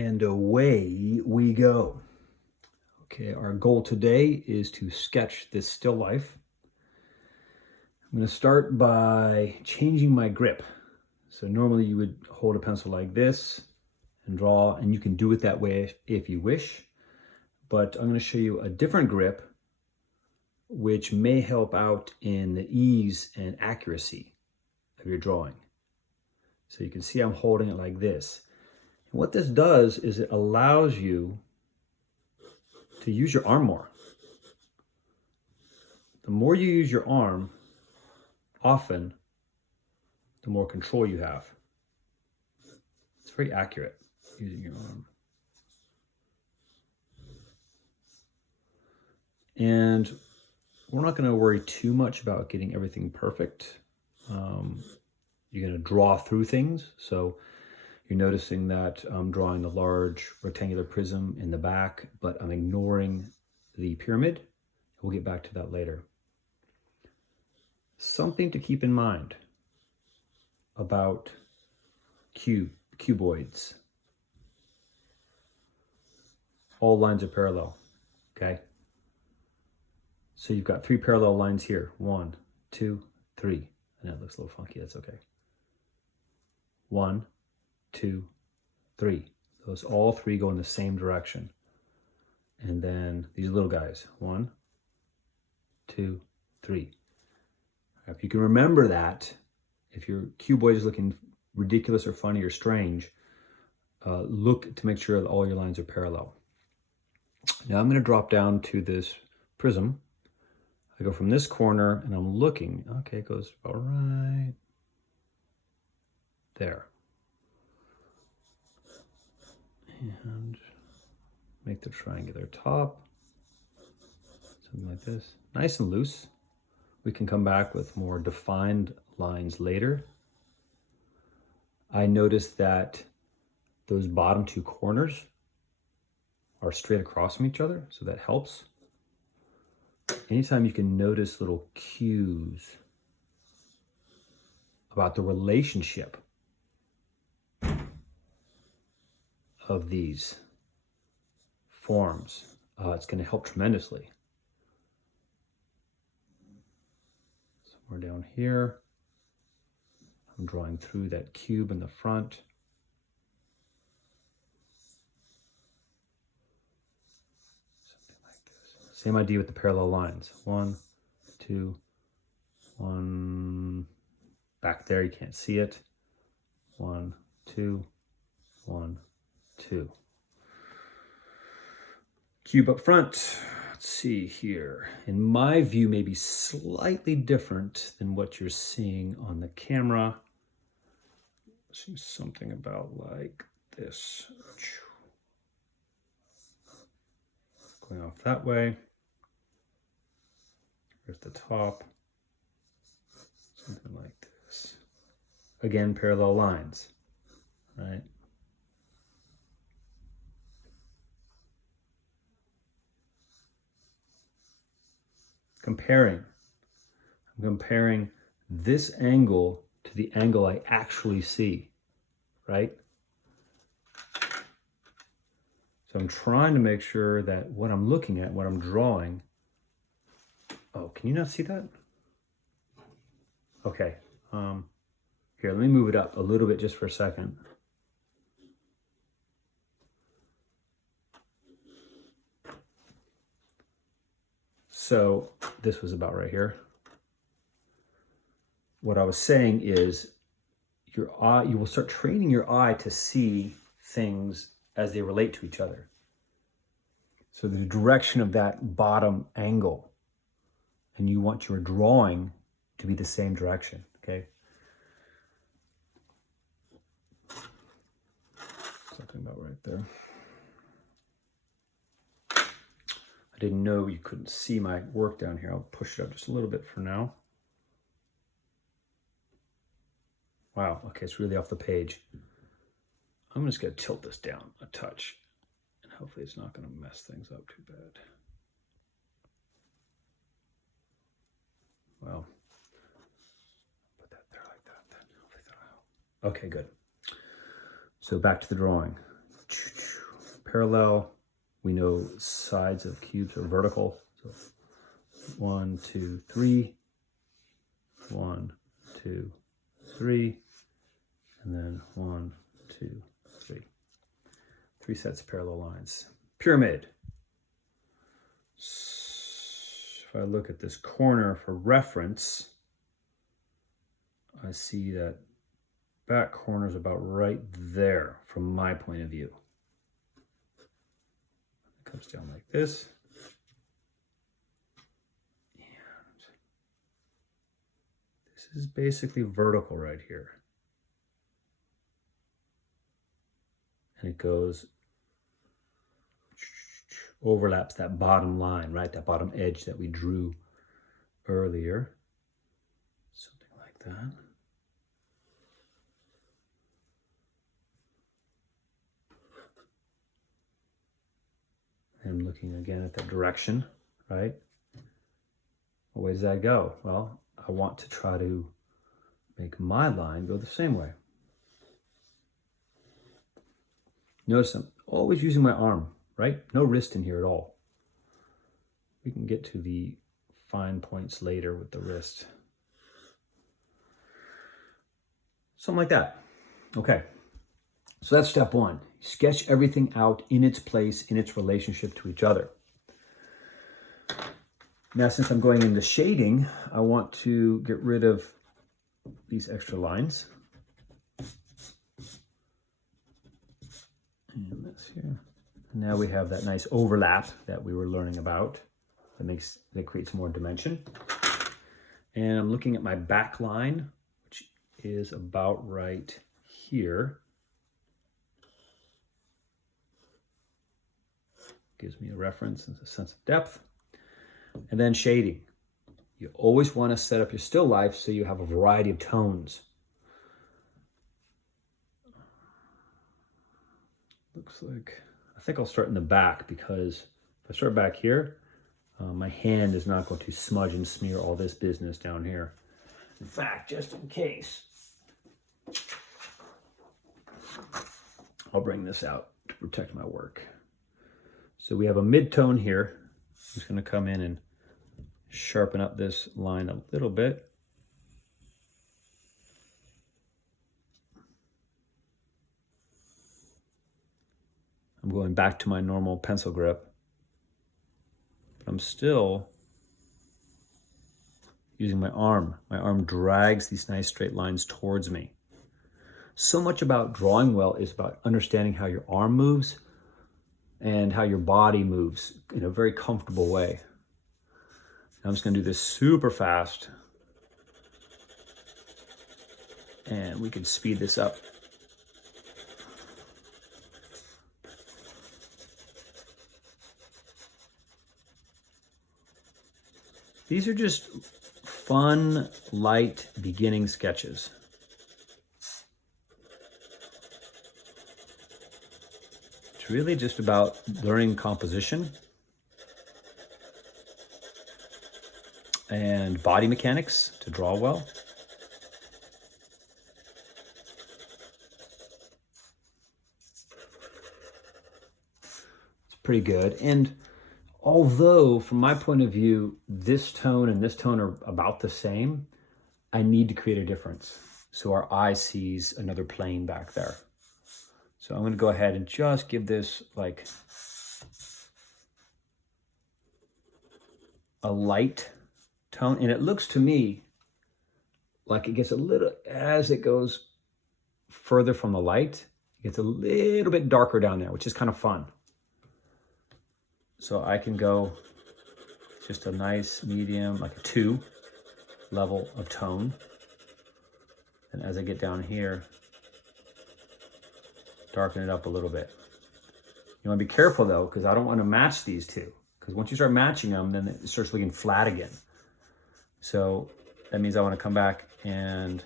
And away we go. Okay, our goal today is to sketch this still life. I'm going to start by changing my grip. So normally you would hold a pencil like this and draw, and you can do it that way if you wish. But I'm going to show you a different grip which may help out in the ease and accuracy of your drawing. So you can see I'm holding it like this. And what this does is it allows you to use your arm more. The more you use your arm, often, the more control you have. It's very accurate using your arm. And we're not going to worry too much about getting everything perfect. You're going to draw through things. So you're noticing that I'm drawing the large rectangular prism in the back, but I'm ignoring the pyramid. We'll get back to that later. Something to keep in mind about cuboids. All lines are parallel, okay? So you've got 3 parallel lines here. 1, 2, 3. And that looks a little funky, that's okay. 1, 2, 3. Those all 3 go in the same direction. And then these little guys. 1, 2, 3. If you can remember that, if your cuboid is looking ridiculous or funny or strange, look to make sure that all your lines are parallel. Now I'm going to drop down to this prism. I go from this corner and I'm looking. Okay, it goes about right there. And make the triangular top. Something like this. Nice and loose. We can come back with more defined lines later. I noticed that those bottom 2 corners are straight across from each other, so that helps. Anytime you can notice little cues about the relationship of these forms, it's going to help tremendously. Somewhere down here, I'm drawing through that cube in the front. Something like this. Same idea with the parallel lines. 1, 2, 1. Back there, you can't see it. 1, 2, 1, 2. Cube up front. Let's see here. In my view, may be slightly different than what you're seeing on the camera. See something about like this. Going off that way. Here's the top. Something like this. Again, parallel lines, right? Comparing. I'm comparing this angle to the angle I actually see, right? So I'm trying to make sure that what I'm looking at, what I'm drawing. Oh, can you not see that? Okay. Here, let me move it up a little bit just for a second. So this was about right here. What I was saying is your eye, you will start training your eye to see things as they relate to each other. So the direction of that bottom angle, and you want your drawing to be the same direction, okay? Something about right there. I didn't know you couldn't see my work down here. I'll push it up just a little bit for now. Wow, okay, it's really off the page. I'm just gonna tilt this down a touch, and hopefully it's not gonna mess things up too bad. Well, put that there like that, then hopefully that'll help. Okay, good. So back to the drawing. parallel. We know sides of cubes are vertical. So 1, 2, 3. 1, 2, 3. And then 1, 2, 3. 3 sets of parallel lines. Pyramid. If I look at this corner for reference, I see that back corner is about right there from my point of view. It comes down like this. And this is basically vertical right here. And it goes, overlaps that bottom line, right? That bottom edge that we drew earlier. Something like that. And looking again at the direction, right? What way does that go? Well, I want to try to make my line go the same way. Notice I'm always using my arm, right? No wrist in here at all. We can get to the fine points later with the wrist. Something like that. Okay. So that's step one. Sketch everything out in its place, in its relationship to each other. Now, since I'm going into shading, I want to get rid of these extra lines. And this here. Now we have that nice overlap that we were learning about. That creates more dimension. And I'm looking at my back line, which is about right here. Gives me a reference and a sense of depth. And then shading. You always want to set up your still life so you have a variety of tones. Looks like, I think I'll start in the back, because if I start back here, my hand is not going to smudge and smear all this business down here. In fact, just in case, I'll bring this out to protect my work. So we have a mid-tone here. I'm just going to come in and sharpen up this line a little bit. I'm going back to my normal pencil grip. But I'm still using my arm. My arm drags these nice straight lines towards me. So much about drawing well is about understanding how your arm moves and how your body moves in a very comfortable way. I'm just going to do this super fast, and we can speed this up. These are just fun, light beginning sketches. It's really just about learning composition and body mechanics to draw well. It's pretty good. And although, from my point of view, this tone and this tone are about the same, I need to create a difference so our eye sees another plane back there. So I'm going to go ahead and just give this like a light tone. And it looks to me like it gets a little, as it goes further from the light, it gets a little bit darker down there, which is kind of fun. So I can go just a nice medium, like a 2 level of tone. And as I get down here, darken it up a little bit. You want to be careful though, because I don't want to match these two. Because once you start matching them, then it starts looking flat again. So that means I want to come back and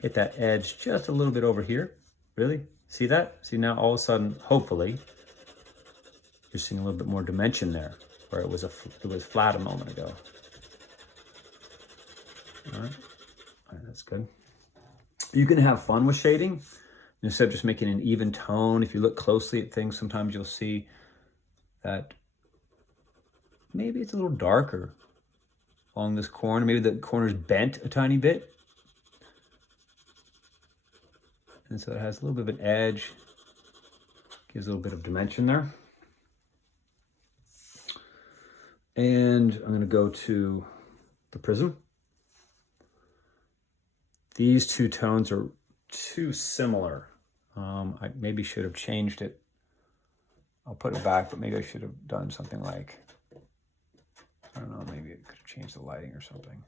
hit that edge just a little bit over here. Really? See that? See, now all of a sudden, hopefully, you're seeing a little bit more dimension there, where it was flat a moment ago. All right, that's good. You can have fun with shading. Instead of just making an even tone, if you look closely at things, sometimes you'll see that maybe it's a little darker along this corner. Maybe the corner's bent a tiny bit. And so it has a little bit of an edge, gives a little bit of dimension there. And I'm going to go to the prism. These two tones are too similar. I maybe should have changed it. I'll put it back, but maybe I should have done something like, I don't know, maybe I could have changed the lighting or something.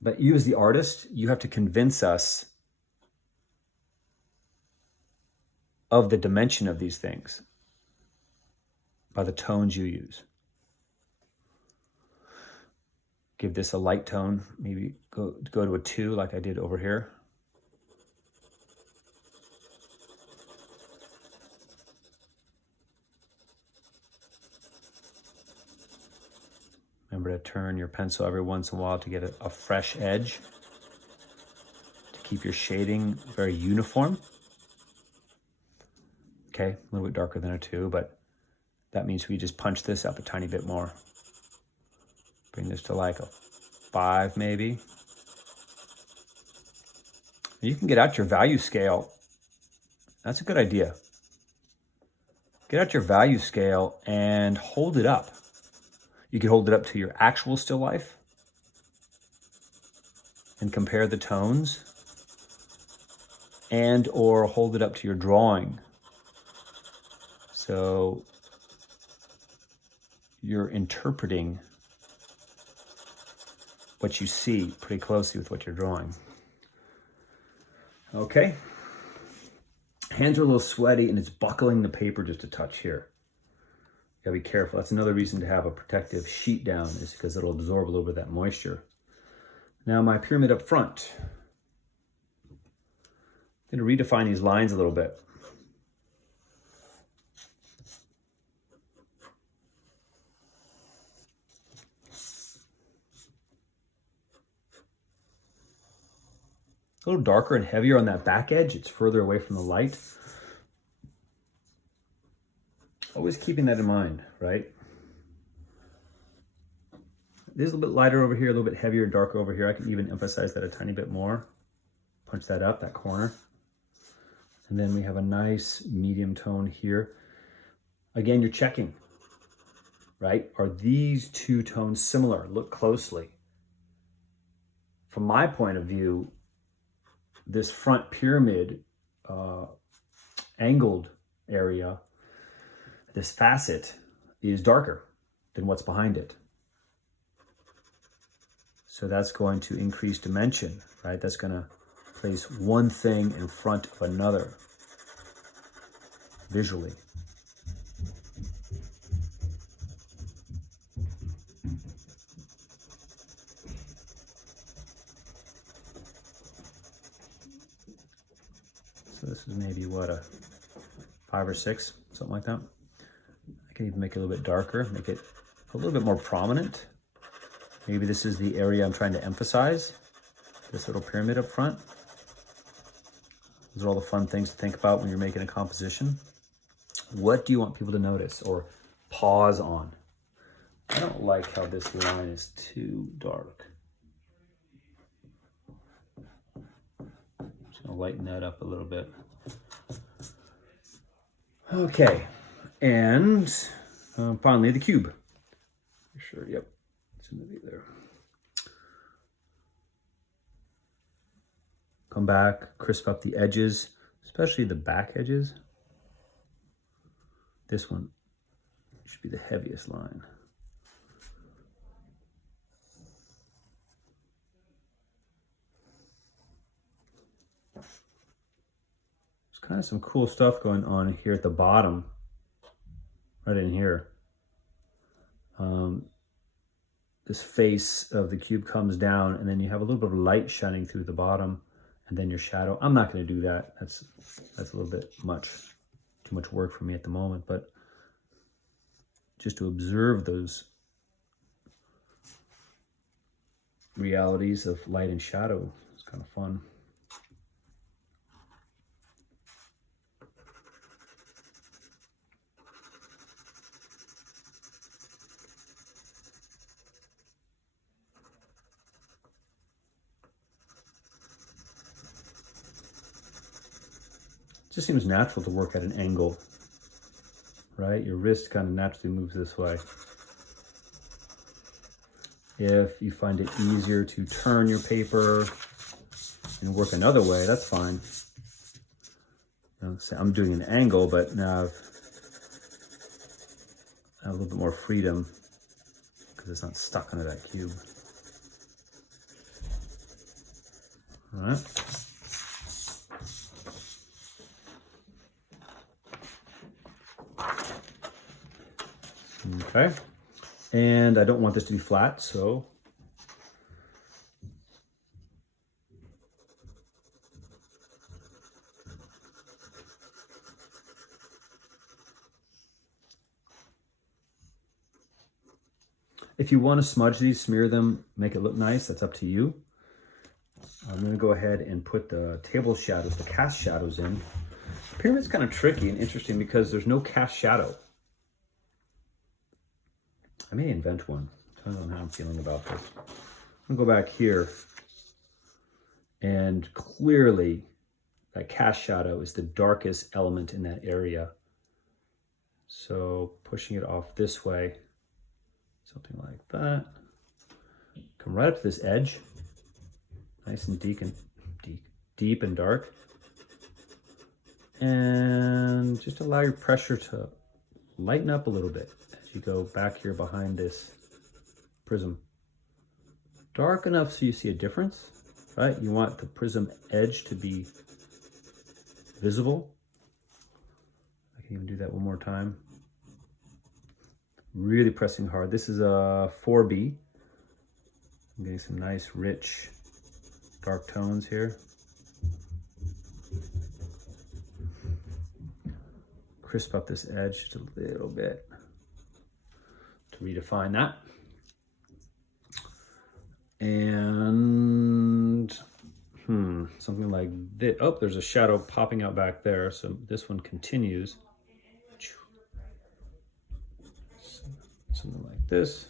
But you as the artist, you have to convince us of the dimension of these things by the tones you use. Give this a light tone, maybe go to a 2 like I did over here. Remember to turn your pencil every once in a while to get a fresh edge, to keep your shading very uniform. Okay, a little bit darker than a 2, but that means we just punch this up a tiny bit more. Bring this to like a 5 maybe. You can get out your value scale. That's a good idea. Get out your value scale and hold it up. You can hold it up to your actual still life and compare the tones, and or hold it up to your drawing. So you're interpreting what you see pretty closely with what you're drawing. Okay. Hands are a little sweaty and it's buckling the paper just a touch here. You gotta be careful. That's another reason to have a protective sheet down, is because it'll absorb a little bit of that moisture. Now my pyramid up front. I'm gonna redefine these lines a little bit. A little darker and heavier on that back edge. It's further away from the light. Always keeping that in mind, right? This is a little bit lighter over here, a little bit heavier, darker over here. I can even emphasize that a tiny bit more. Punch that up, that corner. And then we have a nice medium tone here. Again, you're checking, right? Are these two tones similar? Look closely. From my point of view, this front pyramid angled area, this facet, is darker than what's behind it. So that's going to increase dimension, right? That's going to place one thing in front of another visually. So this is maybe what, a 5 or 6, something like that. I can even make it a little bit darker, make it a little bit more prominent. Maybe this is the area I'm trying to emphasize, this little pyramid up front. Those are all the fun things to think about when you're making a composition. What do you want people to notice or pause on? I don't like how this line is too dark. Just gonna lighten that up a little bit. Okay, and finally the cube. Sure, yep, it's gonna be there. Come back, crisp up the edges, especially the back edges. This one should be the heaviest line. There's kind of some cool stuff going on here at the bottom, right in here. This face of the cube comes down, and then you have a little bit of light shining through the bottom, and then your shadow. I'm not going to do that. That's a little bit too much work for me at the moment, but just to observe those realities of light and shadow. It's kind of fun. It just seems natural to work at an angle, right? Your wrist kind of naturally moves this way. If you find it easier to turn your paper and work another way, that's fine. You know, so I'm doing an angle, but now I have a little bit more freedom because it's not stuck under that cube. All right. Okay, and I don't want this to be flat, so if you want to smudge these, smear them, make it look nice, that's up to you. I'm going to go ahead and put the table shadows, the cast shadows in. The pyramid's kind of tricky and interesting because there's no cast shadow. I may invent one. Depends on how I'm feeling about this. I'm gonna go back here, and clearly that cast shadow is the darkest element in that area. So pushing it off this way, something like that. Come right up to this edge, nice and deep and dark, and just allow your pressure to lighten up a little bit. You go back here behind this prism. Dark enough so you see a difference, right? You want the prism edge to be visible. I can even do that one more time. Really pressing hard. This is a 4B. I'm getting some nice, rich, dark tones here. Crisp up this edge just a little bit. Redefine that. And something like this. Oh, there's a shadow popping out back there, so this one continues. Something like this.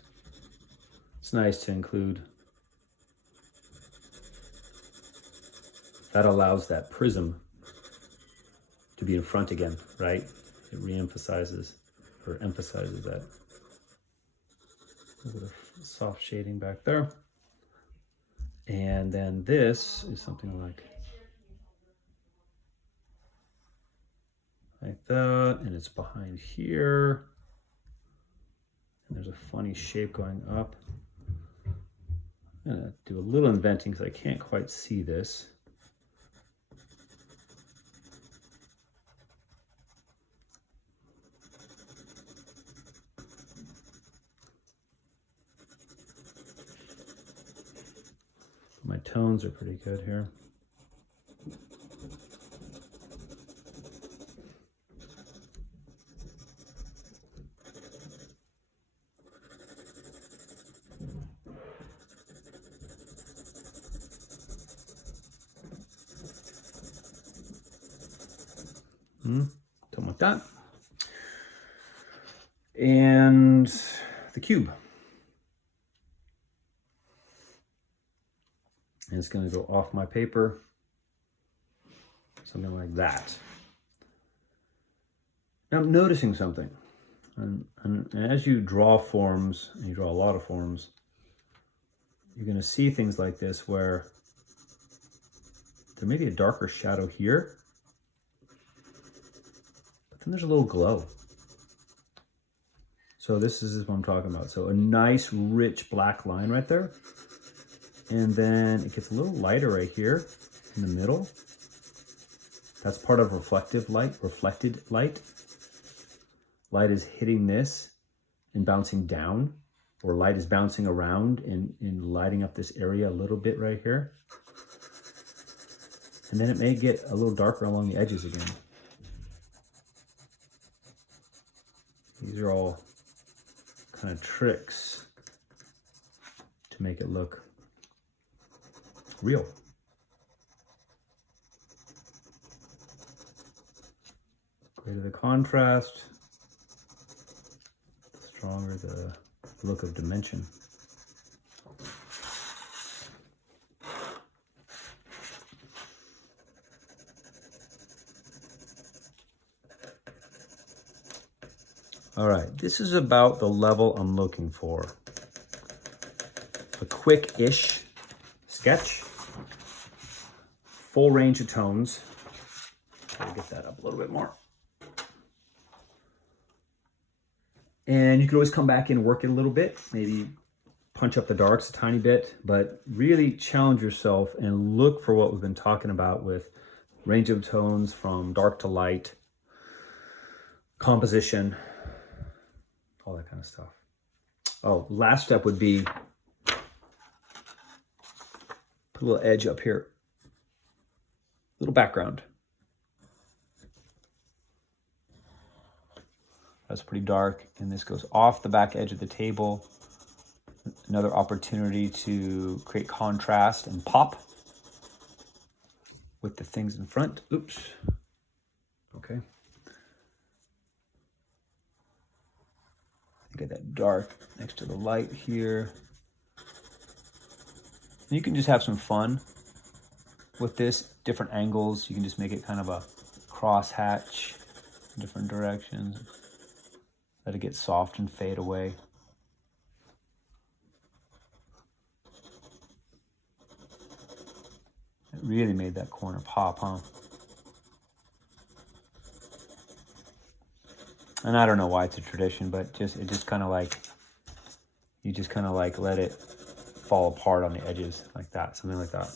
It's nice to include. That allows that prism to be in front again, right? It re-emphasizes or emphasizes that. A little bit of soft shading back there. And then this is something like that, and it's behind here. And there's a funny shape going up. I'm gonna do a little inventing because I can't quite see this. My tones are pretty good here. Something like that. And the cube. And it's going to go off my paper, something like that. Now I'm noticing something. And as you draw forms, and you draw a lot of forms, you're going to see things like this where there may be a darker shadow here, but then there's a little glow. So this is what I'm talking about. So a nice, rich black line right there. And then it gets a little lighter right here in the middle. That's part of reflected light. Light is hitting this and bouncing down, or light is bouncing around and lighting up this area a little bit right here. And then it may get a little darker along the edges again. These are all kind of tricks to make it look real. Greater the contrast, the stronger the look of dimension. All right, this is about the level I'm looking for. A quick-ish sketch, full range of tones. Try to get that up a little bit more. And you can always come back and work it a little bit, maybe punch up the darks a tiny bit, but really challenge yourself and look for what we've been talking about with range of tones from dark to light, composition, all that kind of stuff. Oh, last step would be put a little edge up here, little background. That's pretty dark, and this goes off the back edge of the table. Another opportunity to create contrast and pop with the things in front. Oops. Okay. Get that dark next to the light here. And you can just have some fun with this, different angles. You can just make it kind of a crosshatch in different directions. Let it get soft and fade away. It really made that corner pop, huh? And I don't know why it's a tradition, but it just kind of like, you just kind of like let it fall apart on the edges like that, something like that.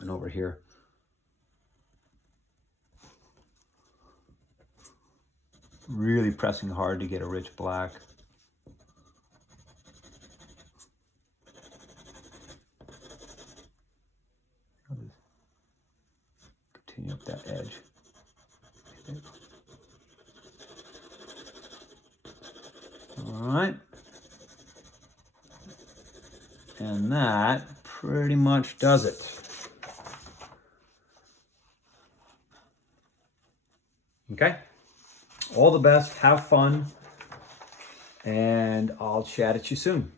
And over here. Really pressing hard to get a rich black. I'll just continue up that edge. All right. And that pretty much does it. Okay. All the best. Have fun. And I'll chat at you soon.